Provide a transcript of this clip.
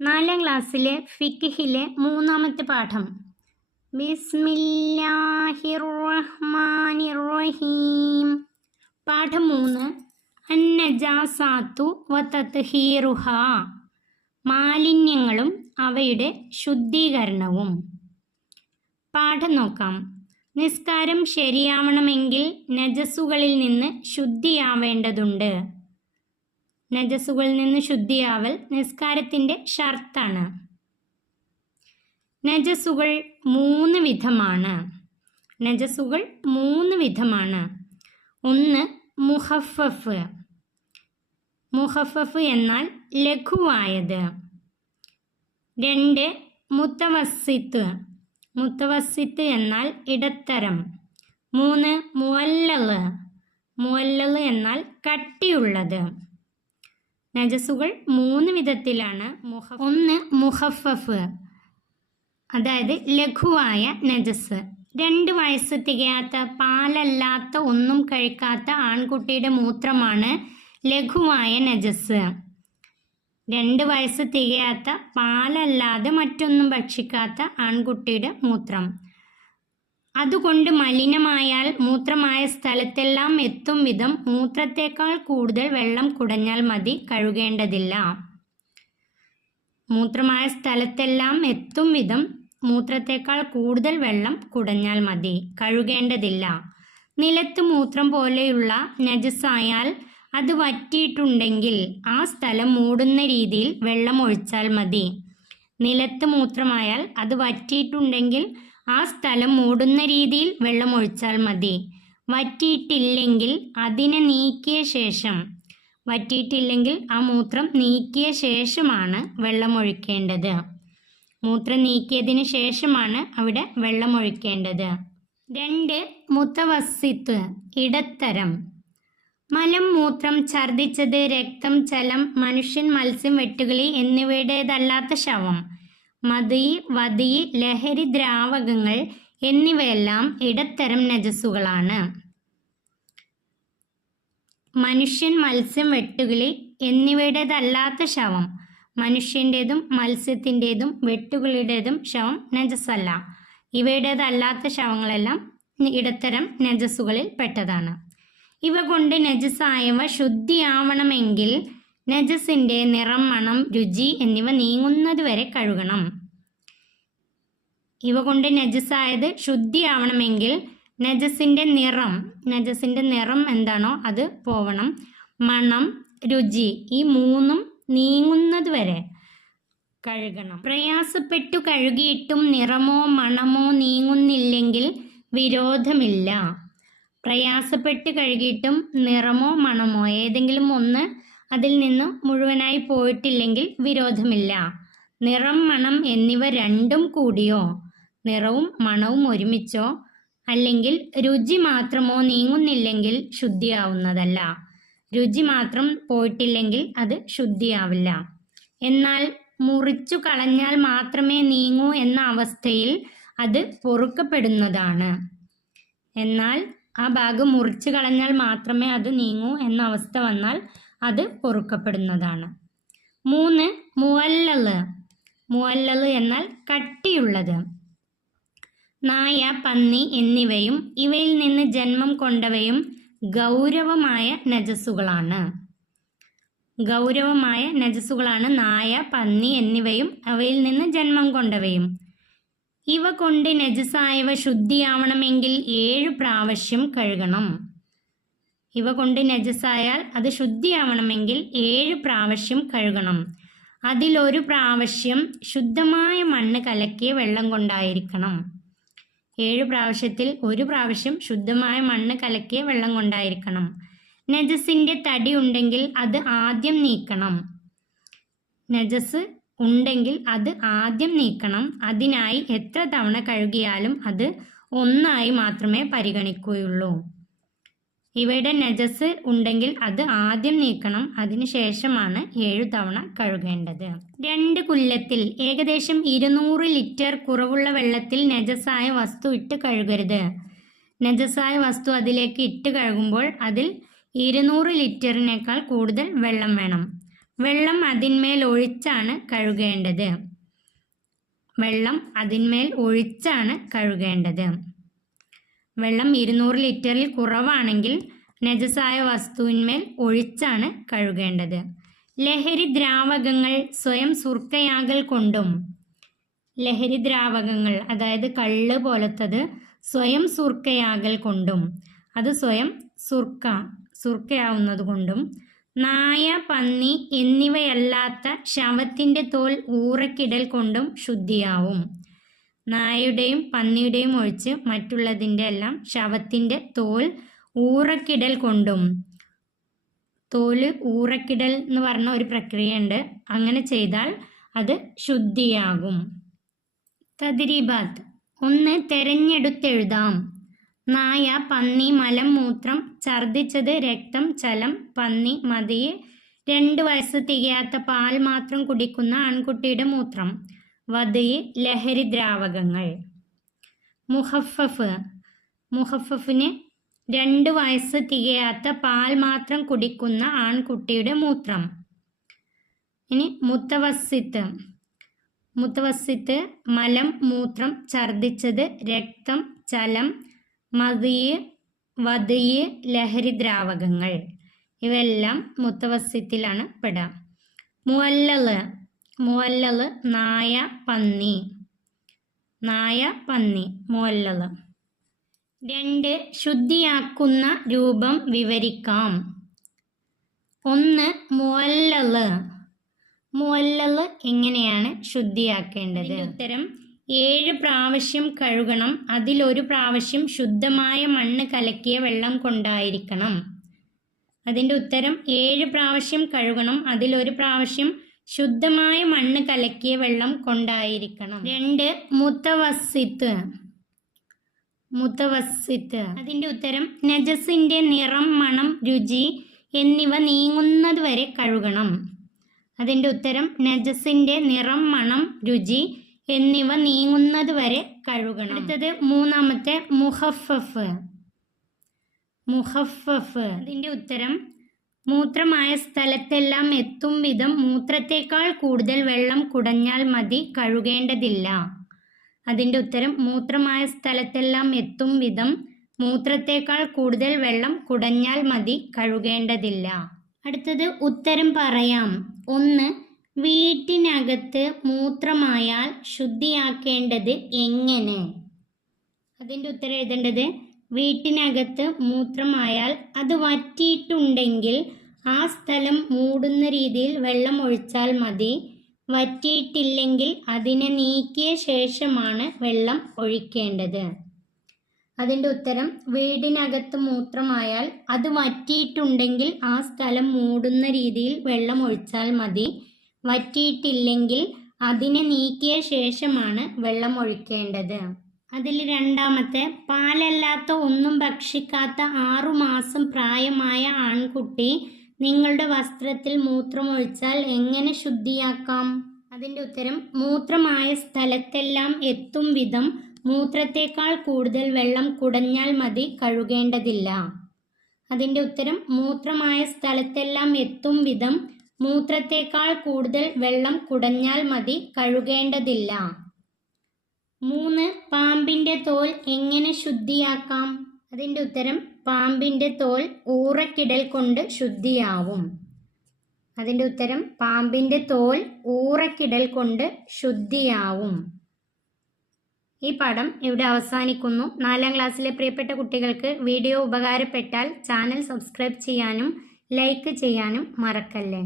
നാലാം ക്ലാസ്സിലെ ഫിഖിലെ മൂന്നാമത്തെ പാഠം. റഹീം പാഠം മൂന്ന്. അന്നജാസാത്തു വതത്ഹീറുഹ. മാലിന്യങ്ങളും അവയുടെ ശുദ്ധീകരണവും. പാഠം നോക്കാം. നിസ്കാരം ശരിയാവണമെങ്കിൽ നജസ്സുകളിൽ നിന്ന് ശുദ്ധിയാവേണ്ടതുണ്ട്. നജസ്സുകളിൽ നിന്ന് ശുദ്ധിയാവൽ നിസ്കാരത്തിന്റെ ഷർത്താണ്. നജസ്സുകൾ മൂന്ന് വിധമാണ്. നജസ്സുകൾ മൂന്ന് വിധമാണ്. ഒന്ന് മുഹഫഫ്. മുഹഫഫ് എന്നാൽ ലഘുവായത്. രണ്ട് മുത്തവസ്സിത്ത്. മുത്തവസ്സിത്ത് എന്നാൽ ഇടത്തരം. മൂന്ന് മുവല്ലൾ മുവല്ലൾ എന്നാൽ കട്ടിയുള്ളത്. നജസുകൾ മൂന്ന് വിധത്തിലാണ് മുഹ ഒന്ന് മുഹഫഫ് അതായത് ലഘുവായ നജസ് രണ്ട് വയസ്സ് തികയാത്ത പാലല്ലാത്ത ഒന്നും കഴിക്കാത്ത ആൺകുട്ടിയുടെ മൂത്രമാണ് ലഘുവായ നജസ് രണ്ട് വയസ്സ് തികയാത്ത പാലല്ലാതെ മറ്റൊന്നും ഭക്ഷിക്കാത്ത ആൺകുട്ടിയുടെ മൂത്രം. അതുകൊണ്ട് മലിനമായാൽ മൂത്രമായ സ്ഥലത്തെല്ലാം എത്തും വിധം മൂത്രത്തേക്കാൾ കൂടുതൽ വെള്ളം കുടഞ്ഞാൽ മതി കഴുകേണ്ടതില്ല. മൂത്രമായ സ്ഥലത്തെല്ലാം എത്തും വിധം മൂത്രത്തേക്കാൾ കൂടുതൽ വെള്ളം കുടഞ്ഞാൽ മതി കഴുകേണ്ടതില്ല. നിലത്ത് മൂത്രം പോലെയുള്ള നജസായാൽ അത് വറ്റിയിട്ടുണ്ടെങ്കിൽ ആ സ്ഥലം മൂടുന്ന രീതിയിൽ വെള്ളം ഒഴിച്ചാൽ മതി. നിലത്ത് മൂത്രമായാൽ അത് വറ്റിയിട്ടുണ്ടെങ്കിൽ ആ സ്ഥലം മൂടുന്ന രീതിയിൽ വെള്ളം ഒഴിച്ചാൽ മതി. വറ്റിയിട്ടില്ലെങ്കിൽ അതിനെ നീക്കിയ ശേഷം വറ്റിയിട്ടില്ലെങ്കിൽ ആ മൂത്രം നീക്കിയ ശേഷമാണ് വെള്ളമൊഴിക്കേണ്ടത്. മൂത്രം നീക്കിയതിന് ശേഷമാണ് അവിടെ വെള്ളമൊഴിക്കേണ്ടത്. രണ്ട് മുത്തവസ്സിത്ത് ഇടത്തരം. മലം മൂത്രം ഛർദിച്ചത് രക്തം ചലം മനുഷ്യൻ മത്സ്യം വെട്ടുകളി എന്നിവയുടേതല്ലാത്ത ശവം. മതി വതി ലഹരി ദ്രാവകങ്ങൾ എന്നിവയെല്ലാം ഇടത്തരം നജസ്സുകളാണ്. മനുഷ്യൻ മത്സ്യം വെട്ടുകിളി എന്നിവയുടേതല്ലാത്ത ശവം. മനുഷ്യന്റേതും മത്സ്യത്തിന്റേതും വെട്ടുകിളിയുടേതും ശവം നജസ്സല്ല. ഇവയുടേതല്ലാത്ത ശവങ്ങളെല്ലാം ഇടത്തരം നജസ്സുകളിൽ പെട്ടതാണ് ഇവ കൊണ്ട് നജസ്സായവ ശുദ്ധിയാവണമെങ്കിൽ നജസിന്റെ നിറം മണം രുചി എന്നിവ നീങ്ങുന്നതുവരെ കഴുകണം. ഇവ കൊണ്ട് നജസായത് ശുദ്ധിയാവണമെങ്കിൽ നജസിന്റെ നിറം നജസിന്റെ നിറം എന്താണോ അത് പോവണം. മണം രുചി ഈ മൂന്നും നീങ്ങുന്നതുവരെ കഴുകണം. പ്രയാസപ്പെട്ടു കഴുകിയിട്ടും നിറമോ മണമോ നീങ്ങുന്നില്ലെങ്കിൽ വിരോധമില്ല. പ്രയാസപ്പെട്ട് കഴുകിയിട്ടും നിറമോ മണമോ ഏതെങ്കിലും ഒന്ന് അതിൽ നിന്നും മുഴുവനായി പോയിട്ടില്ലെങ്കിൽ വിരോധമില്ല. നിറം മണം എന്നിവ രണ്ടും കൂടിയോ? നിറവും മണവും ഒരുമിച്ചോ? അല്ലെങ്കിൽ രുചി മാത്രമോ നീങ്ങുന്നില്ലെങ്കിൽ ശുദ്ധിയാവുന്നതല്ല. രുചി മാത്രം പോയിട്ടില്ലെങ്കിൽ അത് ശുദ്ധിയാവില്ല. എന്നാൽ മുറിച്ചു കളഞ്ഞാൽ മാത്രമേ നീങ്ങൂ എന്ന അവസ്ഥയിൽ അത് പൊറുക്കപ്പെടുന്നതാണ്. എന്നാൽ ആ ഭാഗം മുറിച്ചു കളഞ്ഞാൽ മാത്രമേ അത് നീങ്ങൂ എന്ന അവസ്ഥ വന്നാൽ അത് പൊറുക്കപ്പെടുന്നതാണ്. മൂന്ന് മുവല്ലല് മുവല്ലല് എന്നാൽ കട്ടിയുള്ളത്. നായ പന്നി എന്നിവയും ഇവയിൽ നിന്ന് ജന്മം കൊണ്ടവയും ഗൗരവമായ നജസ്സുകളാണ്. ഗൗരവമായ നജസ്സുകളാണ് നായ പന്നി എന്നിവയും അവയിൽ നിന്ന് ജന്മം കൊണ്ടവയും. ഇവ കൊണ്ട് നജസായവ ശുദ്ധിയാവണമെങ്കിൽ ഏഴ് പ്രാവശ്യം കഴുകണം. ഇവ കൊണ്ട് നജസായാൽ അത് ശുദ്ധിയാവണമെങ്കിൽ ഏഴ് പ്രാവശ്യം കഴുകണം. അതിലൊരു പ്രാവശ്യം ശുദ്ധമായ മണ്ണ് കലക്കിയ വെള്ളം കൊണ്ടായിരിക്കണം. ഏഴ് പ്രാവശ്യത്തിൽ ഒരു പ്രാവശ്യം ശുദ്ധമായ മണ്ണ് കലക്കിയ വെള്ളം കൊണ്ടായിരിക്കണം. നജസിന്റെ തടി ഉണ്ടെങ്കിൽ അത് ആദ്യം നീക്കണം. നജസ് ഉണ്ടെങ്കിൽ അത് ആദ്യം നീക്കണം. അതിനായി എത്ര തവണ കഴുകിയാലും അത് ഒന്നായി മാത്രമേ പരിഗണിക്കുകയുള്ളൂ. ഇവയുടെ നജസ് ഉണ്ടെങ്കിൽ അത് ആദ്യം നീക്കണം. അതിനുശേഷമാണ് ഏഴു തവണ കഴുകേണ്ടത്. രണ്ട് കുല്ലത്തിൽ ഏകദേശം ഇരുന്നൂറ് ലിറ്റർ കുറവുള്ള വെള്ളത്തിൽ നജസായ വസ്തു ഇട്ട് കഴുകരുത്. നജസായ വസ്തു അതിലേക്ക് ഇട്ട് കഴുകുമ്പോൾ അതിൽ ഇരുന്നൂറ് ലിറ്ററിനേക്കാൾ കൂടുതൽ വെള്ളം വേണം. വെള്ളം അതിന്മേൽ ഒഴിച്ചാണ് കഴുകേണ്ടത്. വെള്ളം അതിന്മേൽ ഒഴിച്ചാണ് കഴുകേണ്ടത്. വെള്ളം ഇരുന്നൂറ് ലിറ്ററിൽ കുറവാണെങ്കിൽ നജസായ വസ്തുവിന്മേൽ ഒഴിച്ചാണ് കഴുകേണ്ടത്. ലഹരി ദ്രാവകങ്ങൾ സ്വയം സുർക്കയാകൽ കൊണ്ടും ലഹരി ദ്രാവകങ്ങൾ അതായത് കള്ള് പോലത്തത് സ്വയം സുർക്കയാകൽ കൊണ്ടും അത് സ്വയം സുർക്ക സുർക്കയാവുന്നത് കൊണ്ടും നായ പന്നി എന്നിവയല്ലാത്ത ശവത്തിന്റെ തോൽ ഊറക്കിടൽ കൊണ്ടും ശുദ്ധിയാവും. നായയുടെയും പന്നിയുടെയും ഒഴിച്ച് മറ്റുള്ളതിന്റെ എല്ലാം ശവത്തിന്റെ തോൽ ഊറക്കിടൽ കൊണ്ടും. തോൽ ഊറക്കിടൽ എന്ന് പറഞ്ഞ ഒരു പ്രക്രിയയുണ്ട്. അങ്ങനെ ചെയ്താൽ അത് ശുദ്ധിയാകും. തദ്രീബാത്ത്. ഒന്ന് തെരഞ്ഞെടുത്തെഴുതാം. നായ പന്നി മലം മൂത്രം ഛർദിച്ചത് രക്തം ചലം പന്നി മതിയെ. രണ്ട് വയസ്സ് തികയാത്ത പാൽ മാത്രം കുടിക്കുന്ന ആൺകുട്ടിയുടെ മൂത്രം. വധയെ ലഹരി ദ്രാവകങ്ങൾ. മുഹഫഫ്. മുഹഫഫിന് രണ്ട് വയസ്സ് തികയാത്ത പാൽ മാത്രം കുടിക്കുന്ന ആൺകുട്ടിയുടെ മൂത്രം. ഇനി മുത്തവസിത്ത് മുത്തവസിത്ത് മലം മൂത്രം ഛർദിച്ചത് രക്തം ചലം മതിയ് വതിയ് ലഹരി ദ്രാവകങ്ങൾ. ഇവയെല്ലാം മുത്തവസിത്തിലാണ് പെടാം. മുവല്ലല് മുവല്ലല് നായ പന്നി. നായ പന്നി മുവല്ലല് രണ്ട് ശുദ്ധിയാക്കുന്ന രൂപം വിവരിക്കാം. ഒന്ന് മുവല്ലല് മുവല്ലല് എങ്ങനെയാണ് ശുദ്ധിയാക്കേണ്ടത്? ഉത്തരം ഏഴ് പ്രാവശ്യം കഴുകണം. അതിലൊരു പ്രാവശ്യം ശുദ്ധമായ മണ്ണ് കലക്കിയ വെള്ളം കൊണ്ടായിരിക്കണം. അതിന്റെ ഉത്തരം ഏഴ് പ്രാവശ്യം കഴുകണം. അതിലൊരു പ്രാവശ്യം ശുദ്ധമായ മണ്ണ് കലക്കിയ വെള്ളം കൊണ്ടായിരിക്കണം. രണ്ട് മുത്തവസിത്ത്. മുത്തവസിത്ത്. അതിന്റെ ഉത്തരം നജസിന്റെ നിറം മണം രുചി എന്നിവ നീങ്ങുന്നത് വരെ കഴുകണം. അതിന്റെ ഉത്തരം നജസിന്റെ നിറം മണം രുചി എന്നിവ നീങ്ങുന്നത് വരെ കഴുകണം. അടുത്തത് മൂന്നാമത്തെ മുഹഫഫ്. മുഹഫഫ്. അതിന്റെ ഉത്തരം മൂത്രമായ സ്ഥലത്തെല്ലാം എത്തും വിധം മൂത്രത്തേക്കാൾ കൂടുതൽ വെള്ളം കുടഞ്ഞാൽ മതി കഴുകേണ്ടതില്ല. അതിന്റെ ഉത്തരം മൂത്രമായ സ്ഥലത്തെല്ലാം എത്തും വിധം മൂത്രത്തേക്കാൾ കൂടുതൽ വെള്ളം കുടഞ്ഞാൽ മതി കഴുകേണ്ടതില്ല. അടുത്തത് ഉത്തരം പറയാം. ഒന്ന് വീട്ടിനകത്ത് മൂത്രമായാൽ ശുദ്ധിയാക്കേണ്ടത് എങ്ങനെ? അതിന്റെ ഉത്തരം എഴുതേണ്ടത് വീട്ടിനകത്ത് മൂത്രമായാൽ അത് വറ്റിയിട്ടുണ്ടെങ്കിൽ ആ സ്ഥലം മൂടുന്ന രീതിയിൽ വെള്ളം ഒഴിച്ചാൽ മതി. വറ്റിയിട്ടില്ലെങ്കിൽ അതിനെ നീക്കിയ ശേഷമാണ് വെള്ളം ഒഴിക്കേണ്ടത്. അതിന്റെ ഉത്തരം വീടിനകത്ത് മൂത്രമായാൽ അത് വറ്റിയിട്ടുണ്ടെങ്കിൽ ആ സ്ഥലം മൂടുന്ന രീതിയിൽ വെള്ളം ഒഴിച്ചാൽ മതി. വറ്റിയിട്ടില്ലെങ്കിൽ അതിനെ നീക്കിയ ശേഷമാണ് വെള്ളം ഒഴിക്കേണ്ടത്. അതിൽ രണ്ടാമത്തെ പാലല്ലാത്ത ഒന്നും ഭക്ഷിക്കാത്ത ആറു മാസം പ്രായമായ ആൺകുട്ടി നിങ്ങളുടെ വസ്ത്രത്തിൽ മൂത്രമൊഴിച്ചാൽ എങ്ങനെ ശുദ്ധിയാക്കാം? അതിന്റെ ഉത്തരം മൂത്രമായ സ്ഥലത്തെല്ലാം എത്തും വിധം മൂത്രത്തേക്കാൾ കൂടുതൽ വെള്ളം കുടഞ്ഞാൽ മതി കഴുകേണ്ടതില്ല. അതിന്റെ ഉത്തരം മൂത്രമായ സ്ഥലത്തെല്ലാം എത്തും വിധം മൂത്രത്തേക്കാൾ കൂടുതൽ വെള്ളം കുടഞ്ഞാൽ മതി കഴുകേണ്ടതില്ല. മൂന്ന് പാമ്പിന്റെ തോൽ എങ്ങനെ ശുദ്ധിയാക്കാം? അതിന്റെ ഉത്തരം പാമ്പിന്റെ തോൽ ഊറക്കിടൽ കൊണ്ട് ശുദ്ധിയാവും. അതിന്റെ ഉത്തരം പാമ്പിന്റെ തോൽ ഊറക്കിടൽ കൊണ്ട് ശുദ്ധിയാവും. ഈ പാഠം ഇവിടെ അവസാനിക്കുന്നു. നാലാം ക്ലാസ്സിലെ പ്രിയപ്പെട്ട കുട്ടികൾക്ക് വീഡിയോ ഉപകാരപ്പെട്ടാൽ ചാനൽ സബ്സ്ക്രൈബ് ചെയ്യാനും ലൈക്ക് ചെയ്യാനും മറക്കല്ലേ?